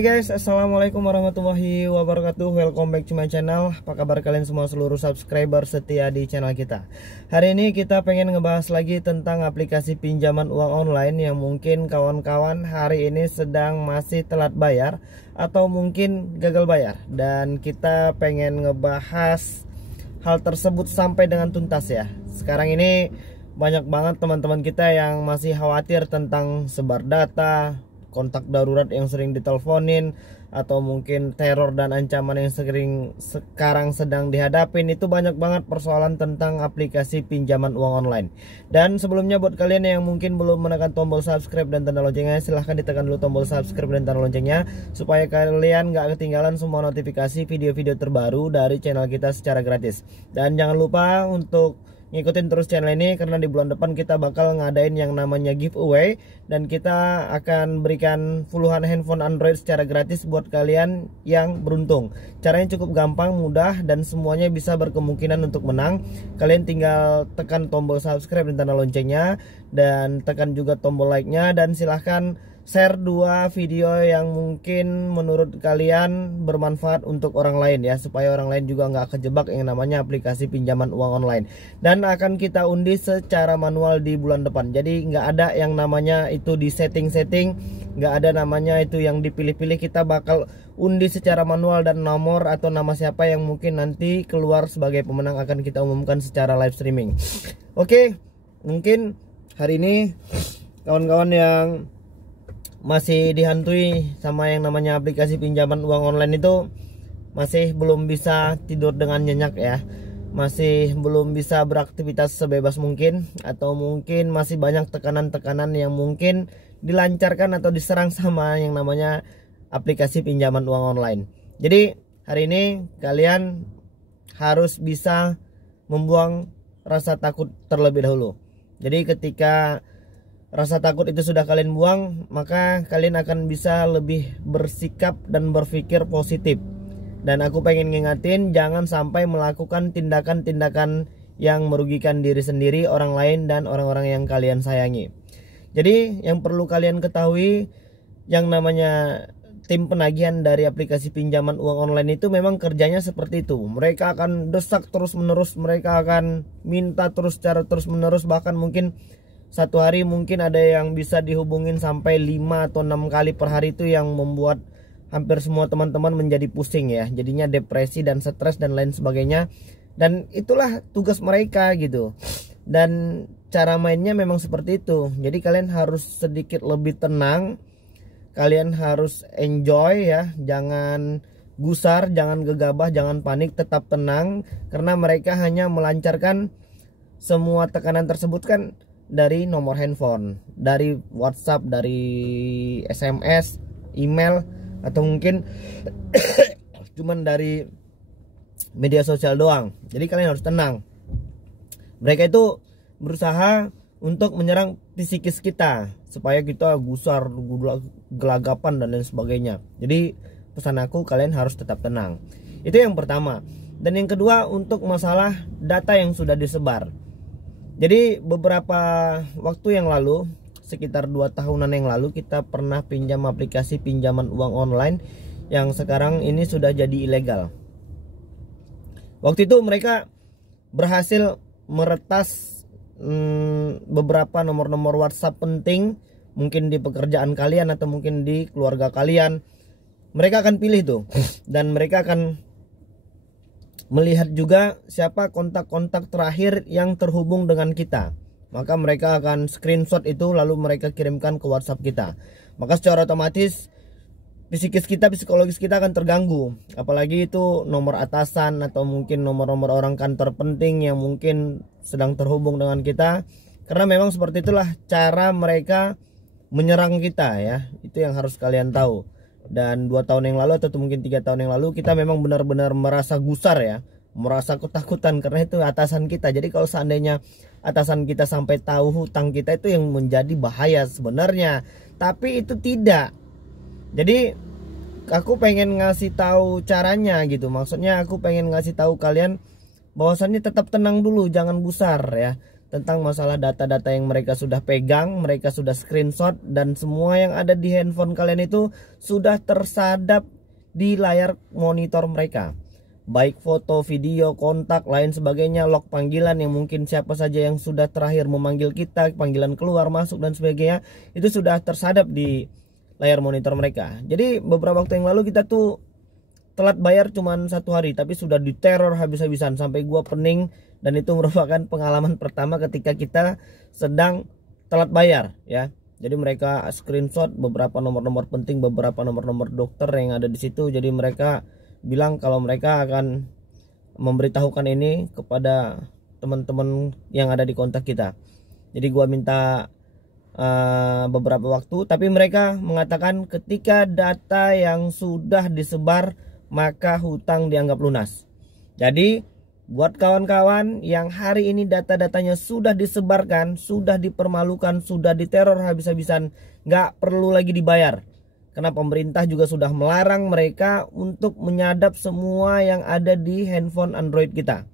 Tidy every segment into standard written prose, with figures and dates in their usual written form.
Hai guys, assalamualaikum warahmatullahi wabarakatuh. Welcome back to my channel. Apa kabar kalian semua seluruh subscriber setia di channel kita? Hari ini kita pengen ngebahas lagi tentang aplikasi pinjaman uang online yang mungkin kawan-kawan hari ini sedang masih telat bayar atau mungkin gagal bayar. Dan kita pengen ngebahas hal tersebut sampai dengan tuntas ya. Sekarang ini banyak banget teman-teman kita yang masih khawatir tentang sebar data, kontak darurat yang sering diteleponin, atau mungkin teror dan ancaman yang sekarang sedang dihadapin. Itu banyak banget persoalan tentang aplikasi pinjaman uang online. Dan sebelumnya buat kalian yang mungkin belum menekan tombol subscribe dan tanda loncengnya, silahkan ditekan dulu tombol subscribe dan tanda loncengnya supaya kalian gak ketinggalan semua notifikasi video-video terbaru dari channel kita secara gratis. Dan jangan lupa untuk ngikutin terus channel ini karena di bulan depan kita bakal ngadain yang namanya giveaway, dan kita akan berikan puluhan handphone Android secara gratis buat kalian yang beruntung. Caranya cukup gampang, mudah, dan semuanya bisa berkemungkinan untuk menang. Kalian tinggal tekan tombol subscribe dan tanda loncengnya, dan tekan juga tombol like-nya, dan silahkan share dua video yang mungkin menurut kalian bermanfaat untuk orang lain ya, supaya orang lain juga nggak kejebak yang namanya aplikasi pinjaman uang online. Dan akan kita undi secara manual di bulan depan. Jadi nggak ada yang namanya itu di setting-setting, nggak ada namanya itu yang dipilih-pilih. Kita bakal undi secara manual, dan nomor atau nama siapa yang mungkin nanti keluar sebagai pemenang akan kita umumkan secara live streaming. Oke, mungkin hari ini kawan-kawan yang masih dihantui sama yang namanya aplikasi pinjaman uang online itu masih belum bisa tidur dengan nyenyak ya, masih belum bisa beraktivitas sebebas mungkin, atau mungkin masih banyak tekanan-tekanan yang mungkin dilancarkan atau diserang sama yang namanya aplikasi pinjaman uang online. Jadi hari ini kalian harus bisa membuang rasa takut terlebih dahulu. Jadi ketika rasa takut itu sudah kalian buang, maka kalian akan bisa lebih bersikap dan berpikir positif. Dan aku pengen ngingetin, jangan sampai melakukan tindakan-tindakan yang merugikan diri sendiri, orang lain, dan orang-orang yang kalian sayangi. Jadi yang perlu kalian ketahui, yang namanya tim penagihan dari aplikasi pinjaman uang online itu memang kerjanya seperti itu. Mereka akan desak terus menerus, mereka akan minta terus secara terus menerus, bahkan mungkin satu hari mungkin ada yang bisa dihubungin sampai 5 atau 6 kali per hari, itu yang membuat hampir semua teman-teman menjadi pusing ya. Jadinya depresi dan stres dan lain sebagainya. Dan itulah tugas mereka gitu. Dan cara mainnya memang seperti itu. Jadi kalian harus sedikit lebih tenang. Kalian harus enjoy ya. Jangan gusar, jangan gegabah, jangan panik, tetap tenang. Karena mereka hanya melancarkan semua tekanan tersebut kan dari nomor handphone, dari WhatsApp, dari SMS, email, atau mungkin cuman dari media sosial doang. Jadi kalian harus tenang. Mereka itu berusaha untuk menyerang psikis kita supaya kita gusar, gelagapan, dan lain sebagainya. Jadi pesan aku, kalian harus tetap tenang. Itu yang pertama. Dan yang kedua, untuk masalah data yang sudah disebar. Jadi beberapa waktu yang lalu, sekitar 2 tahunan yang lalu, kita pernah pinjam aplikasi pinjaman uang online yang sekarang ini sudah jadi ilegal. Waktu itu mereka berhasil meretas beberapa nomor-nomor WhatsApp penting, mungkin di pekerjaan kalian atau mungkin di keluarga kalian. Mereka akan pilih tuh, dan mereka akan melihat juga siapa kontak-kontak terakhir yang terhubung dengan kita. Maka mereka akan screenshot itu lalu mereka kirimkan ke WhatsApp kita. Maka secara otomatis psikis kita, psikologis kita akan terganggu. Apalagi itu nomor atasan atau mungkin nomor-nomor orang kantor penting yang mungkin sedang terhubung dengan kita. Karena memang seperti itulah cara mereka menyerang kita ya. Itu yang harus kalian tahu. Dan 2 tahun yang lalu atau mungkin 3 tahun yang lalu, kita memang benar-benar merasa gusar ya, merasa ketakutan karena itu atasan kita. Jadi kalau seandainya atasan kita sampai tahu hutang kita, itu yang menjadi bahaya sebenarnya. Tapi itu tidak. Jadi aku pengen ngasih tahu caranya gitu. Maksudnya aku pengen ngasih tahu kalian bahwasannya tetap tenang dulu, jangan gusar ya. tentang masalah data-data yang mereka sudah pegang, mereka sudah screenshot, dan semua yang ada di handphone kalian itu sudah tersadap di layar monitor mereka. Baik foto, video, kontak, lain sebagainya, log panggilan yang mungkin siapa saja yang sudah terakhir memanggil kita, panggilan keluar, masuk, dan sebagainya, itu sudah tersadap di layar monitor mereka. Jadi beberapa waktu yang lalu kita tuh telat bayar cuman 1 hari, tapi sudah diteror habis-habisan sampai gua pening. Dan itu merupakan pengalaman pertama ketika kita sedang telat bayar ya. Jadi mereka screenshot beberapa nomor-nomor penting, beberapa nomor-nomor dokter yang ada di situ. Jadi mereka bilang kalau mereka akan memberitahukan ini kepada teman-teman yang ada di kontak kita. Jadi gua minta beberapa waktu, tapi mereka mengatakan ketika data yang sudah disebar maka hutang dianggap lunas. Jadi buat kawan-kawan yang hari ini data-datanya sudah disebarkan, sudah dipermalukan, sudah diteror habis-habisan, nggak perlu lagi dibayar. Karena pemerintah juga sudah melarang mereka untuk menyadap semua yang ada di handphone Android kita.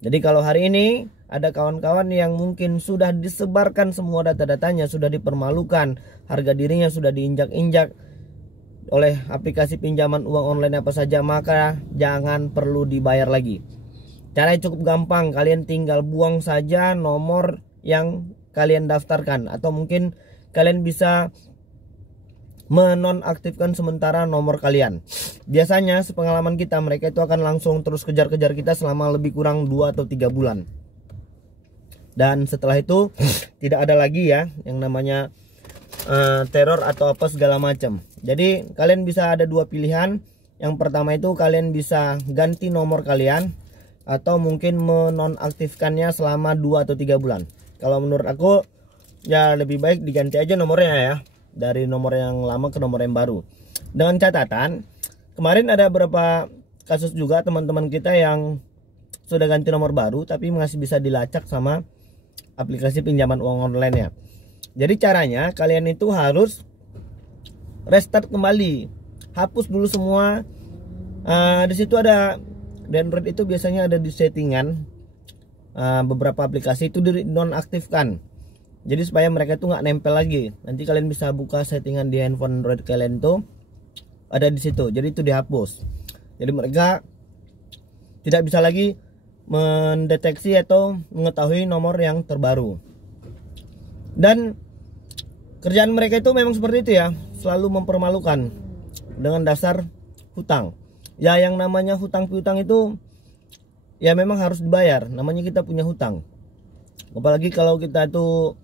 Jadi kalau hari ini ada kawan-kawan yang mungkin sudah disebarkan semua data-datanya, sudah dipermalukan, harga dirinya sudah diinjak-injak oleh aplikasi pinjaman uang online apa saja, maka jangan perlu dibayar lagi. Caranya cukup gampang, kalian tinggal buang saja nomor yang kalian daftarkan, atau mungkin kalian bisa menonaktifkan sementara nomor kalian. Biasanya sepengalaman kita, mereka itu akan langsung terus kejar-kejar kita selama lebih kurang 2 atau 3 bulan. Dan setelah itu tidak ada lagi ya yang namanya teror atau apa segala macam. Jadi kalian bisa ada 2 pilihan. Yang pertama itu kalian bisa ganti nomor kalian, atau mungkin menonaktifkannya selama 2 atau 3 bulan. Kalau menurut aku ya lebih baik diganti aja nomornya ya, dari nomor yang lama ke nomor yang baru. Dengan catatan, kemarin ada beberapa kasus juga teman-teman kita yang sudah ganti nomor baru tapi masih bisa dilacak sama aplikasi pinjaman uang online ya. Jadi caranya kalian itu harus restart kembali, hapus dulu semua. Di situ ada, di Android itu biasanya ada di settingan beberapa aplikasi itu dinonaktifkan. Jadi supaya mereka itu nggak nempel lagi. Nanti kalian bisa buka settingan di handphone Android kalian tuh ada di situ. Jadi itu dihapus. Jadi mereka tidak bisa lagi mendeteksi atau mengetahui nomor yang terbaru. Dan kerjaan mereka itu memang seperti itu ya, selalu mempermalukan dengan dasar hutang. Ya yang namanya hutang piutang itu ya memang harus dibayar, namanya kita punya hutang. Apalagi kalau kita tuh,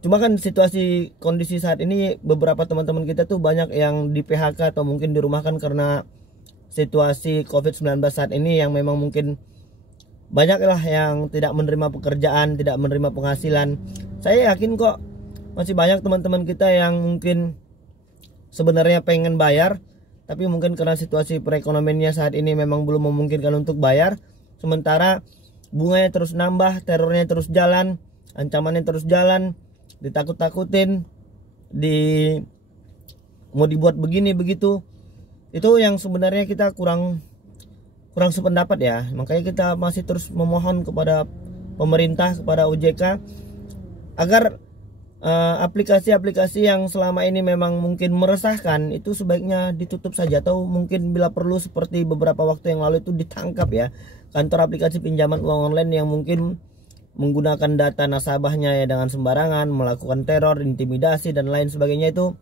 cuma kan situasi kondisi saat ini beberapa teman-teman kita tuh banyak yang di PHK atau mungkin dirumahkan karena situasi COVID-19 saat ini, yang memang mungkin banyaklah yang tidak menerima pekerjaan, tidak menerima penghasilan. Saya yakin kok masih banyak teman-teman kita yang mungkin sebenarnya pengen bayar, tapi mungkin karena situasi perekonomiannya saat ini memang belum memungkinkan untuk bayar. Sementara bunganya terus nambah, terornya terus jalan, ancamannya terus jalan, ditakut-takutin, mau dibuat begini begitu. Itu yang sebenarnya kita kurang sependapat ya. Makanya kita masih terus memohon kepada pemerintah, kepada OJK agar aplikasi-aplikasi yang selama ini memang mungkin meresahkan itu sebaiknya ditutup saja, atau mungkin bila perlu seperti beberapa waktu yang lalu itu ditangkap ya kantor aplikasi pinjaman uang online yang mungkin menggunakan data nasabahnya ya dengan sembarangan, melakukan teror, intimidasi dan lain sebagainya. Itu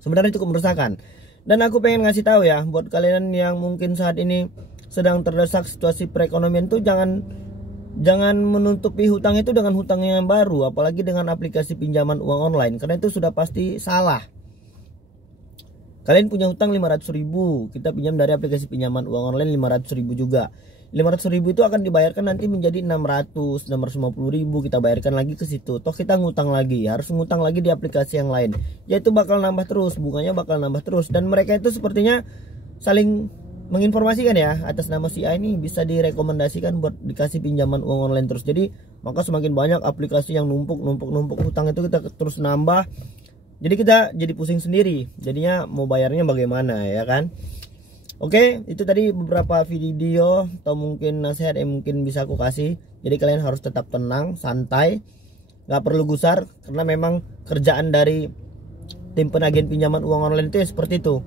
sebenarnya cukup meresahkan. Dan aku pengen ngasih tahu ya buat kalian yang mungkin saat ini sedang terdesak situasi perekonomian tuh, jangan menutupi hutang itu dengan hutang yang baru, apalagi dengan aplikasi pinjaman uang online, karena itu sudah pasti salah. Kalian punya hutang 500.000, kita pinjam dari aplikasi pinjaman uang online 500.000 juga. 500.000 itu akan dibayarkan nanti menjadi 650.000, kita bayarkan lagi ke situ. Toh kita ngutang lagi, harus ngutang lagi di aplikasi yang lain. Ya itu bakal nambah terus, bunganya bakal nambah terus. Dan mereka itu sepertinya saling menginformasikan ya, atas nama si A ini bisa direkomendasikan buat dikasih pinjaman uang online terus. Jadi maka semakin banyak aplikasi yang numpuk hutang itu kita terus nambah. Jadi kita jadi pusing sendiri, jadinya mau bayarnya bagaimana ya kan. Oke, itu tadi beberapa video atau mungkin nasihat yang mungkin bisa aku kasih Jadi kalian harus tetap tenang, santai, nggak perlu gusar, karena memang kerjaan dari tim penagihan pinjaman uang online itu ya seperti itu.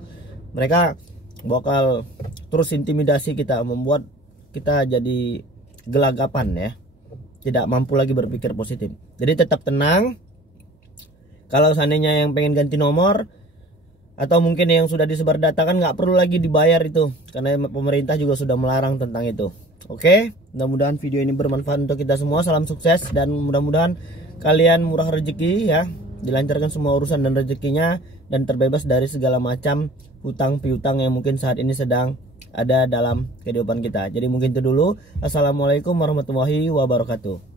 Mereka bakal terus intimidasi kita, membuat kita jadi gelagapan ya, tidak mampu lagi berpikir positif. Jadi tetap tenang. Kalau seandainya yang pengen ganti nomor atau mungkin yang sudah disebar data kan nggak perlu lagi dibayar itu, karena pemerintah juga sudah melarang tentang itu. Oke, mudah-mudahan video ini bermanfaat untuk kita semua. Salam sukses dan mudah-mudahan kalian murah rezeki ya, dilancarkan semua urusan dan rezekinya, dan terbebas dari segala macam hutang piutang yang mungkin saat ini sedang ada dalam kehidupan kita. Jadi mungkin itu dulu. Assalamualaikum warahmatullahi wabarakatuh.